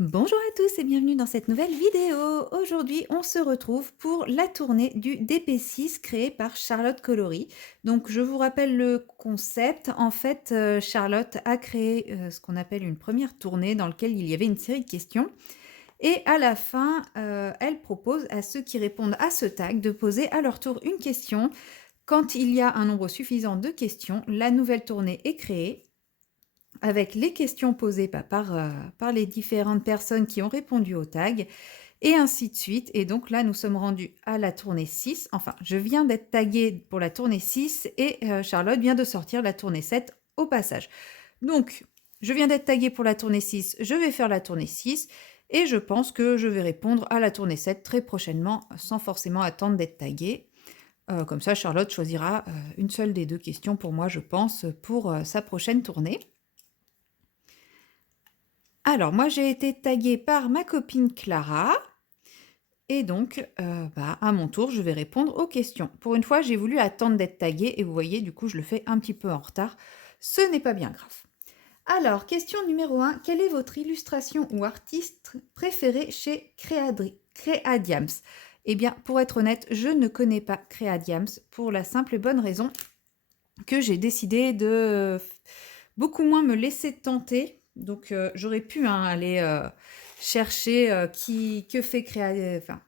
Bonjour à tous et bienvenue dans cette nouvelle vidéo. Aujourd'hui, on se retrouve pour la tournée du DP6 créée par Charlotte Colory. Donc, je vous rappelle le concept. En fait, Charlotte a créé ce qu'on appelle une première tournée dans laquelle il y avait une série de questions. Et à la fin, elle propose à ceux qui répondent à ce tag de poser à leur tour une question. Quand il y a un nombre suffisant de questions, la nouvelle tournée est créée avec les questions posées par les différentes personnes qui ont répondu au tag, et ainsi de suite. Et donc là, nous sommes rendus à la tournée 6. Enfin, je viens d'être taguée pour la tournée 6 et Charlotte vient de sortir la tournée 7 au passage. Donc, je viens d'être taguée pour la tournée 6, je vais faire la tournée 6 et je pense que je vais répondre à la tournée 7 très prochainement sans forcément attendre d'être taguée. Comme ça, Charlotte choisira une seule des deux questions pour moi, je pense, pour sa prochaine tournée. Alors, moi, j'ai été taguée par ma copine Clara. Et donc, à mon tour, je vais répondre aux questions. Pour une fois, j'ai voulu attendre d'être taguée et vous voyez, du coup, je le fais un petit peu en retard. Ce n'est pas bien grave. Alors, question numéro 1. Quelle est votre illustration ou artiste préféré chez Créadiams? Eh bien, pour être honnête, je ne connais pas Créadiams pour la simple et bonne raison que j'ai décidé de beaucoup moins me laisser tenter. Donc, j'aurais pu aller chercher que fait enfin,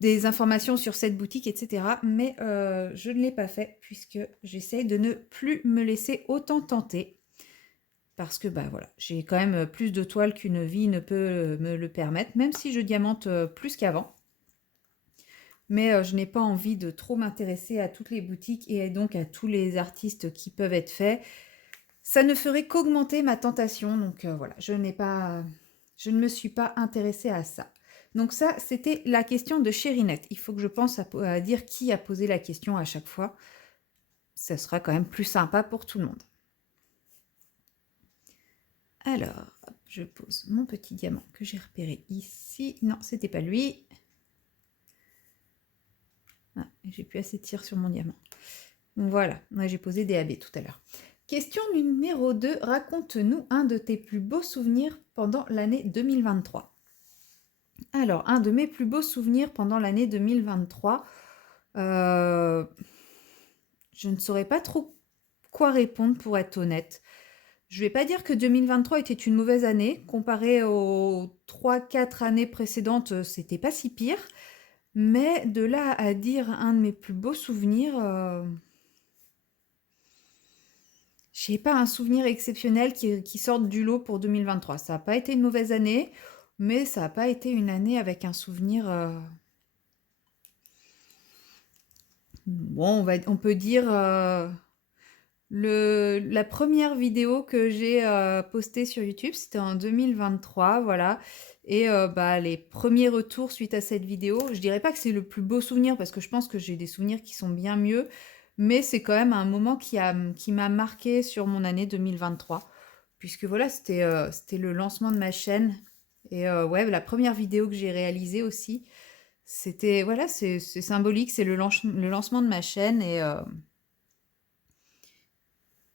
des informations sur cette boutique, etc. Mais je ne l'ai pas fait puisque j'essaye de ne plus me laisser autant tenter. Parce que voilà, j'ai quand même plus de toiles qu'une vie ne peut me le permettre, même si je diamante plus qu'avant. Mais je n'ai pas envie de trop m'intéresser à toutes les boutiques et donc à tous les artistes qui peuvent être faits. Ça ne ferait qu'augmenter ma tentation, donc voilà, je ne me suis pas intéressée à ça. Donc ça, c'était la question de Chérinette. Il faut que je pense à dire qui a posé la question à chaque fois. Ça sera quand même plus sympa pour tout le monde. Alors, hop, je pose mon petit diamant que j'ai repéré ici. Non, c'était pas lui. Ah, j'ai plus assez de tir sur mon diamant. Voilà, ouais, j'ai posé des AB tout à l'heure. Question numéro 2. Raconte-nous un de tes plus beaux souvenirs pendant l'année 2023. Alors, un de mes plus beaux souvenirs pendant l'année 2023, je ne saurais pas trop quoi répondre pour être honnête. Je ne vais pas dire que 2023 était une mauvaise année. Comparé aux 3-4 années précédentes, c'était pas si pire. Mais de là à dire un de mes plus beaux souvenirs, j'ai pas un souvenir exceptionnel qui sorte du lot pour 2023. Ça n'a pas été une mauvaise année, mais ça n'a pas été une année avec un souvenir. Bon, on peut dire la première vidéo que j'ai postée sur YouTube, c'était en 2023, voilà. Et les premiers retours suite à cette vidéo, je dirais pas que c'est le plus beau souvenir parce que je pense que j'ai des souvenirs qui sont bien mieux, mais c'est quand même un moment qui m'a marqué sur mon année 2023, puisque voilà, c'était le lancement de ma chaîne. Et ouais, la première vidéo que j'ai réalisée aussi, c'était, voilà, c'est symbolique, c'est le lancement de ma chaîne.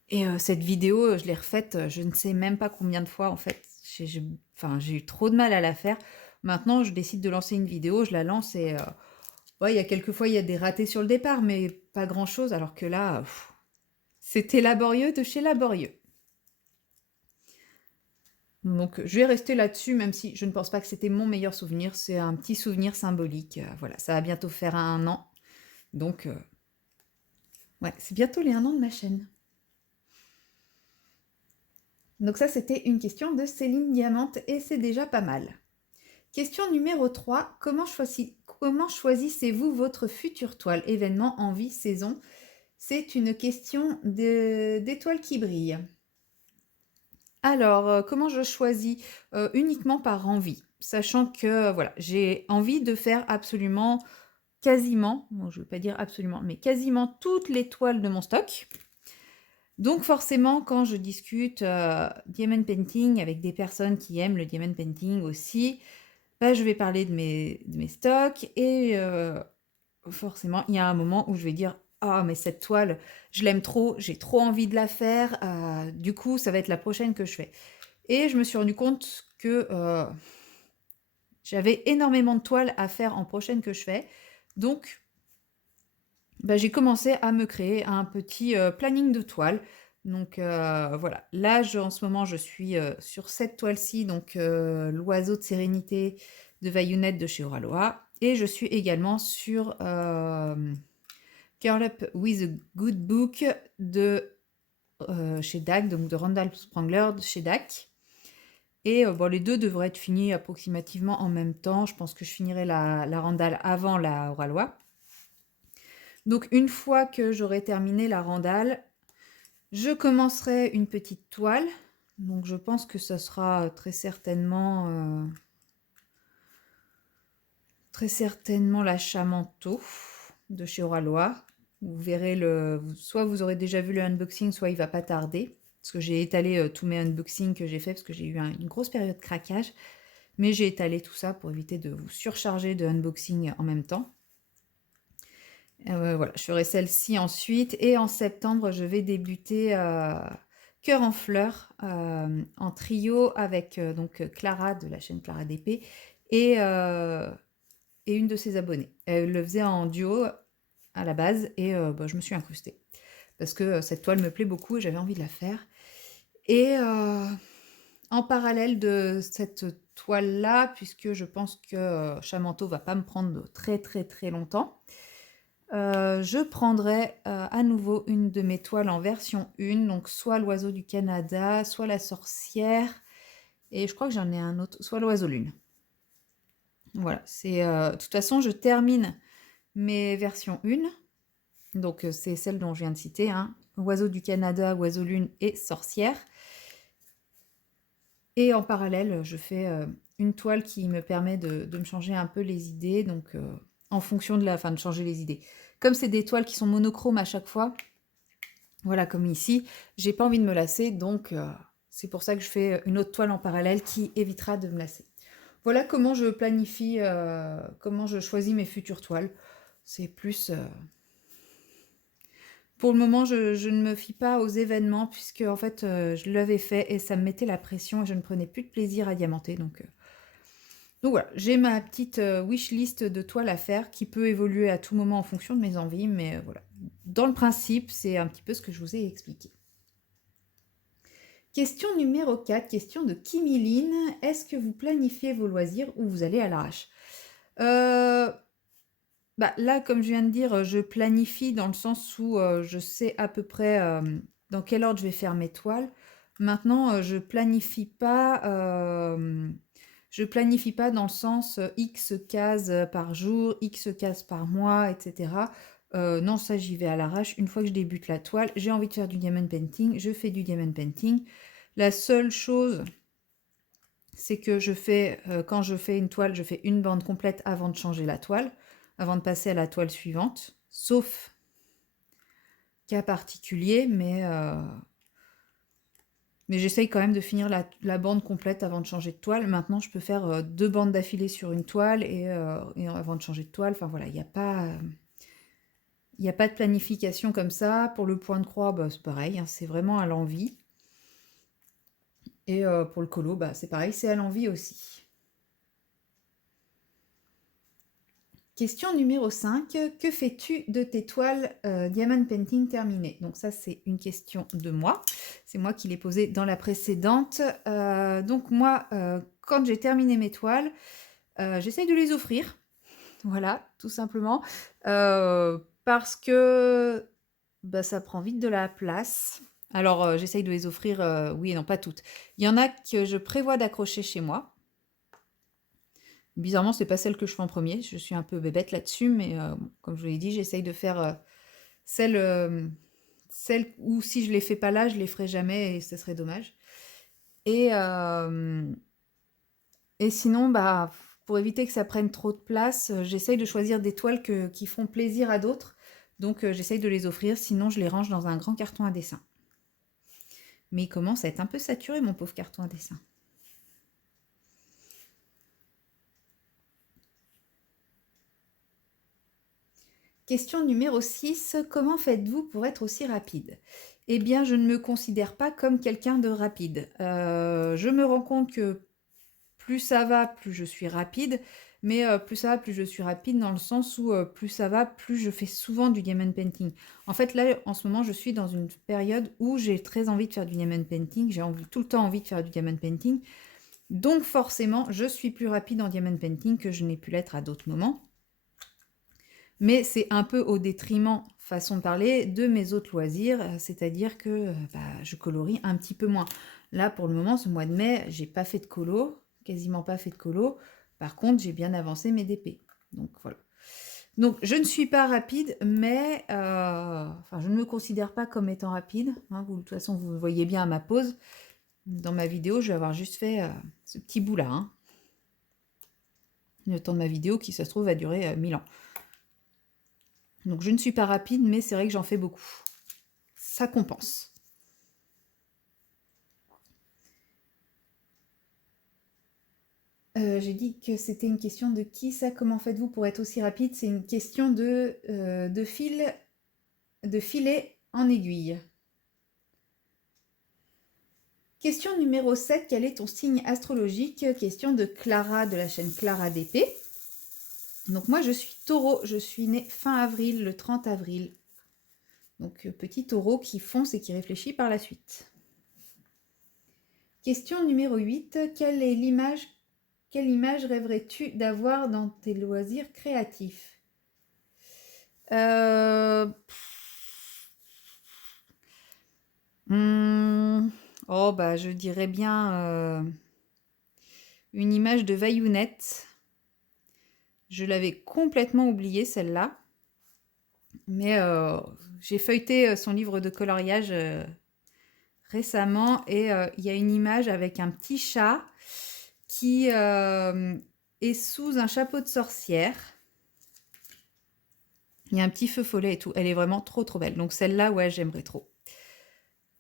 Et cette vidéo, je l'ai refaite, je ne sais même pas combien de fois en fait. J'ai eu trop de mal à la faire. Maintenant, je décide de lancer une vidéo, je la lance et ouais, il y a quelques fois, il y a des ratés sur le départ, mais pas grand-chose. Alors que là, c'était laborieux de chez laborieux. Donc, je vais rester là-dessus, même si je ne pense pas que c'était mon meilleur souvenir. C'est un petit souvenir symbolique. Voilà, ça va bientôt faire un an. Donc, ouais, c'est bientôt les 1 an de ma chaîne. Donc ça, c'était une question de Céline Diamante et c'est déjà pas mal. Question numéro 3. Comment choisissez-vous votre future toile, événement, envie, saison? C'est une question d'étoiles qui brillent. Alors, comment je choisis? Uniquement par envie, sachant que voilà, j'ai envie de faire absolument, quasiment, bon, je ne veux pas dire absolument, mais quasiment toutes les toiles de mon stock. Donc forcément, quand je discute diamond painting avec des personnes qui aiment le diamond painting aussi, je vais parler de mes stocks et forcément, il y a un moment où je vais dire: «Ah mais cette toile, je l'aime trop, j'ai trop envie de la faire, du coup, ça va être la prochaine que je fais» et je me suis rendu compte que j'avais énormément de toiles à faire en prochaine que je fais. Donc, bah, j'ai commencé à me créer un petit planning de toiles. Donc voilà, là en ce moment je suis sur cette toile-ci, donc l'oiseau de sérénité de Vayunette de chez Oraloa. Et je suis également sur Curl Up with a Good Book de chez DAC, donc de Randall Sprangler de chez DAC. Et bon, les deux devraient être finis approximativement en même temps. Je pense que je finirai la Randall avant la Oraloa. Donc une fois que j'aurai terminé la Randall, je commencerai une petite toile. Donc je pense que ça sera très certainement la Chamanteau de chez Oraloa. Vous verrez soit vous aurez déjà vu le unboxing, soit il va pas tarder. Parce que j'ai étalé tous mes unboxings que j'ai fait, parce que j'ai eu une grosse période de craquage. Mais j'ai étalé tout ça pour éviter de vous surcharger de unboxing en même temps. Voilà, je ferai celle-ci ensuite. Et en septembre, je vais débuter Cœur en fleurs en trio avec donc Clara de la chaîne Clara DP et une de ses abonnées. Elle le faisait en duo à la base et bah, je me suis incrustée parce que cette toile me plaît beaucoup et j'avais envie de la faire. Et en parallèle de cette toile-là, puisque je pense que Chamanteau va pas me prendre très très très longtemps, je prendrai à nouveau une de mes toiles en version 1, donc soit l'oiseau du Canada, soit la sorcière, et je crois que j'en ai un autre, soit l'oiseau lune. Voilà, c'est de toute façon, je termine mes versions 1, donc c'est celle dont je viens de citer, hein, oiseau du Canada, oiseau lune et sorcière. Et en parallèle, je fais une toile qui me permet de me changer un peu les idées, donc en fonction de de changer les idées. Comme c'est des toiles qui sont monochromes à chaque fois, voilà, comme ici, j'ai pas envie de me lasser, donc c'est pour ça que je fais une autre toile en parallèle qui évitera de me lasser. Voilà comment je planifie, comment je choisis mes futures toiles. C'est plus... Pour le moment, je ne me fie pas aux événements, puisque en fait, je l'avais fait et ça me mettait la pression et je ne prenais plus de plaisir à diamanter. Donc voilà, j'ai ma petite wish list de toiles à faire qui peut évoluer à tout moment en fonction de mes envies, mais voilà. Dans le principe, c'est un petit peu ce que je vous ai expliqué. Question numéro 4, question de Kimiline. Est-ce que vous planifiez vos loisirs ou vous allez à l'arrache? Bah, là, comme je viens de dire, je planifie dans le sens où je sais à peu près dans quel ordre je vais faire mes toiles. Maintenant, je planifie pas dans le sens X cases par jour, X cases par mois, etc. Non, ça, j'y vais à l'arrache. Une fois que je débute la toile, j'ai envie de faire du diamond painting, je fais du diamond painting. La seule chose, c'est que quand je fais une toile, je fais une bande complète avant de changer la toile, avant de passer à la toile suivante, sauf cas particulier, mais j'essaye quand même de finir la bande complète avant de changer de toile. Maintenant, je peux faire 2 bandes d'affilée sur une toile et avant de changer de toile. Enfin voilà, il n'y a pas de planification comme ça. Pour le point de croix, bah, c'est pareil, hein, c'est vraiment à l'envie. Et pour le colo, bah, c'est pareil, c'est à l'envie aussi. Question numéro 5. Que fais-tu de tes toiles Diamond Painting terminées? Donc ça, c'est une question de moi. C'est moi qui l'ai posée dans la précédente. Donc moi, quand j'ai terminé mes toiles, j'essaye de les offrir. Voilà, tout simplement. Parce que bah, ça prend vite de la place. Alors, j'essaye de les offrir, oui et non, pas toutes. Il y en a que je prévois d'accrocher chez moi. Bizarrement, c'est pas celle que je fais en premier. Je suis un peu bébête là-dessus, mais comme je vous l'ai dit, j'essaye de faire celle où si je les fais pas là, je les ferai jamais et ce serait dommage. Et, sinon, bah, pour éviter que ça prenne trop de place, j'essaye de choisir des toiles qui font plaisir à d'autres. Donc j'essaye de les offrir, sinon je les range dans un grand carton à dessin. Mais il commence à être un peu saturé, mon pauvre carton à dessin. Question numéro 6. Comment faites-vous pour être aussi rapide? Eh bien, je ne me considère pas comme quelqu'un de rapide. Je me rends compte que plus ça va, plus je suis rapide. Mais plus ça va, plus je suis rapide dans le sens où plus ça va, plus je fais souvent du diamond painting. En fait, là, en ce moment, je suis dans une période où j'ai très envie de faire du diamond painting. J'ai tout le temps envie de faire du diamond painting. Donc forcément, je suis plus rapide en diamond painting que je n'ai pu l'être à d'autres moments. Mais c'est un peu au détriment, façon de parler, de mes autres loisirs, c'est-à-dire que je colorie un petit peu moins. Là, pour le moment, ce mois de mai, j'ai pas fait de colo, quasiment pas fait de colo. Par contre, j'ai bien avancé mes DP. Donc voilà. Donc je ne suis pas rapide, mais je ne me considère pas comme étant rapide. Hein, de toute façon, vous le voyez bien à ma pause. Dans ma vidéo, je vais avoir juste fait ce petit bout-là. Hein. Le temps de ma vidéo qui, ça se trouve, va durer 1000 ans. Donc je ne suis pas rapide, mais c'est vrai que j'en fais beaucoup. Ça compense. J'ai dit que c'était une question de qui ça, comment faites-vous pour être aussi rapide? C'est une question de filet en aiguille. Question numéro 7, quel est ton signe astrologique? Question de Clara de la chaîne Clara DP. Donc moi je suis taureau, je suis née fin avril, le 30 avril. Donc petit taureau qui fonce et qui réfléchit par la suite. Question numéro 8, quelle image rêverais-tu d'avoir dans tes loisirs créatifs? Je dirais bien une image de Vaillounette. Je l'avais complètement oubliée, celle-là. Mais j'ai feuilleté son livre de coloriage récemment et il y a une image avec un petit chat qui est sous un chapeau de sorcière. Il y a un petit feu follet et tout. Elle est vraiment trop trop belle. Donc celle-là, ouais, j'aimerais trop.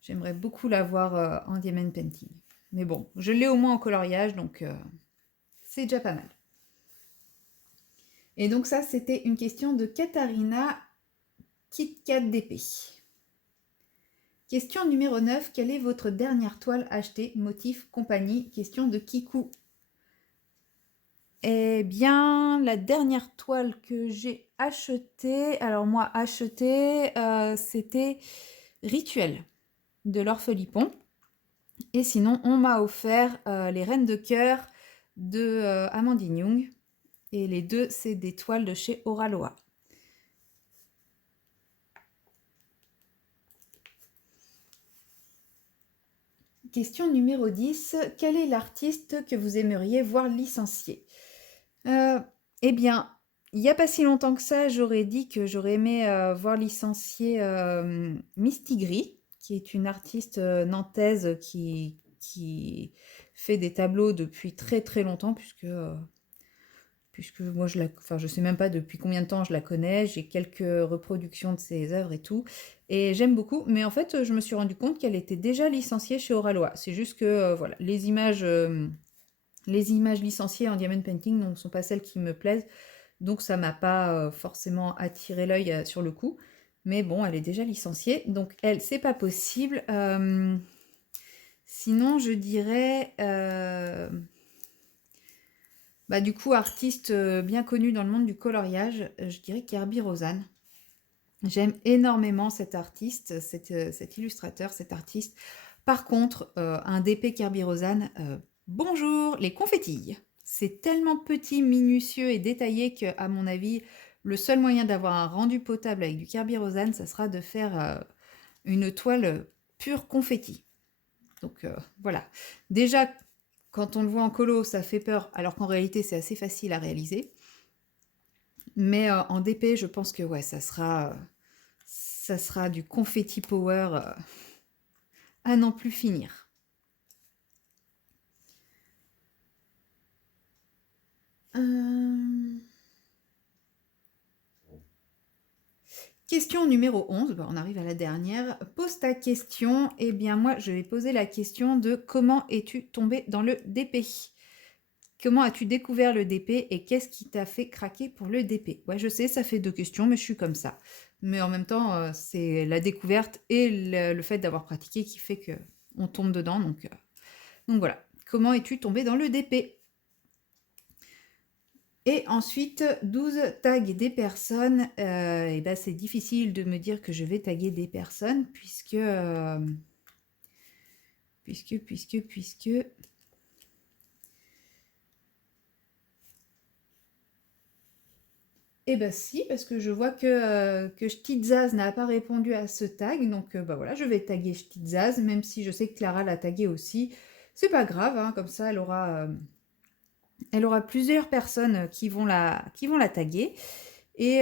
J'aimerais beaucoup la voir en diamond painting. Mais bon, je l'ai au moins en coloriage, donc c'est déjà pas mal. Et donc ça, c'était une question de Katharina KitKat DP. Question numéro 9. Quelle est votre dernière toile achetée? Motif, compagnie. Question de Kikou. Eh bien, la dernière toile que j'ai achetée, alors moi, c'était Rituel de l'Orphelipon. Et sinon, on m'a offert les Reines de cœur de Amandine Young. Et les deux, c'est des toiles de chez Oraloa. Question numéro 10. Quel est l'artiste que vous aimeriez voir licencié? Eh bien, il n'y a pas si longtemps que ça, j'aurais dit que j'aurais aimé voir licencier Mistigris, qui est une artiste nantaise qui fait des tableaux depuis très très longtemps, puisque moi je sais même pas depuis combien de temps je la connais, j'ai quelques reproductions de ses œuvres et tout, et j'aime beaucoup, mais en fait je me suis rendu compte qu'elle était déjà licenciée chez Oraloa. C'est juste que voilà, les images licenciées en diamond painting ne sont pas celles qui me plaisent, donc ça m'a pas forcément attiré l'œil sur le coup, mais bon, elle est déjà licenciée, donc elle, c'est pas possible. Sinon je dirais du coup, artiste bien connu dans le monde du coloriage, je dirais Kirby Rosanne. J'aime énormément cet artiste, cet illustrateur, cet artiste. Par contre, un DP Kirby Rosanne, bonjour les confettis. C'est tellement petit, minutieux et détaillé que, à mon avis, le seul moyen d'avoir un rendu potable avec du Kirby Rosanne, ça sera de faire une toile pure confetti. Donc voilà. Déjà, quand on le voit en colo, ça fait peur, alors qu'en réalité, c'est assez facile à réaliser. Mais en DP, je pense que ouais, ça sera du confetti power à n'en plus finir. Question numéro 11, on arrive à la dernière. Pose ta question. Eh bien, moi, je vais poser la question de comment es-tu tombé dans le DP? Comment as-tu découvert le DP et qu'est-ce qui t'a fait craquer pour le DP? Ouais, je sais, ça fait 2 questions, mais je suis comme ça. Mais en même temps, c'est la découverte et le fait d'avoir pratiqué qui fait qu'on tombe dedans. Donc voilà. Comment es-tu tombé dans le DP? Et ensuite, 12 tags des personnes. Et ben, c'est difficile de me dire que je vais taguer des personnes puisque... puisque... Eh ben si, parce que je vois que Ch'tizaz n'a pas répondu à ce tag, donc bah voilà, je vais taguer Ch'tizaz, même si je sais que Clara l'a tagué aussi. C'est pas grave, hein, comme ça elle aura plusieurs personnes qui vont la taguer. Et,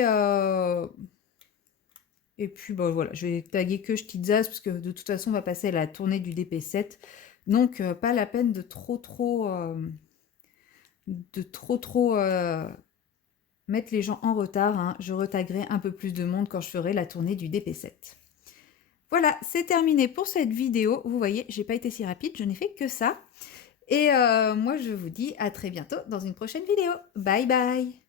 et puis bah voilà, je vais taguer que Ch'tizaz, parce que de toute façon on va passer à la tournée du DP7. Donc pas la peine de trop mettre les gens en retard, hein. Je retaguerai un peu plus de monde quand je ferai la tournée du DP7. Voilà, c'est terminé pour cette vidéo. Vous voyez, j'ai pas été si rapide, je n'ai fait que ça. Et moi, je vous dis à très bientôt dans une prochaine vidéo. Bye bye!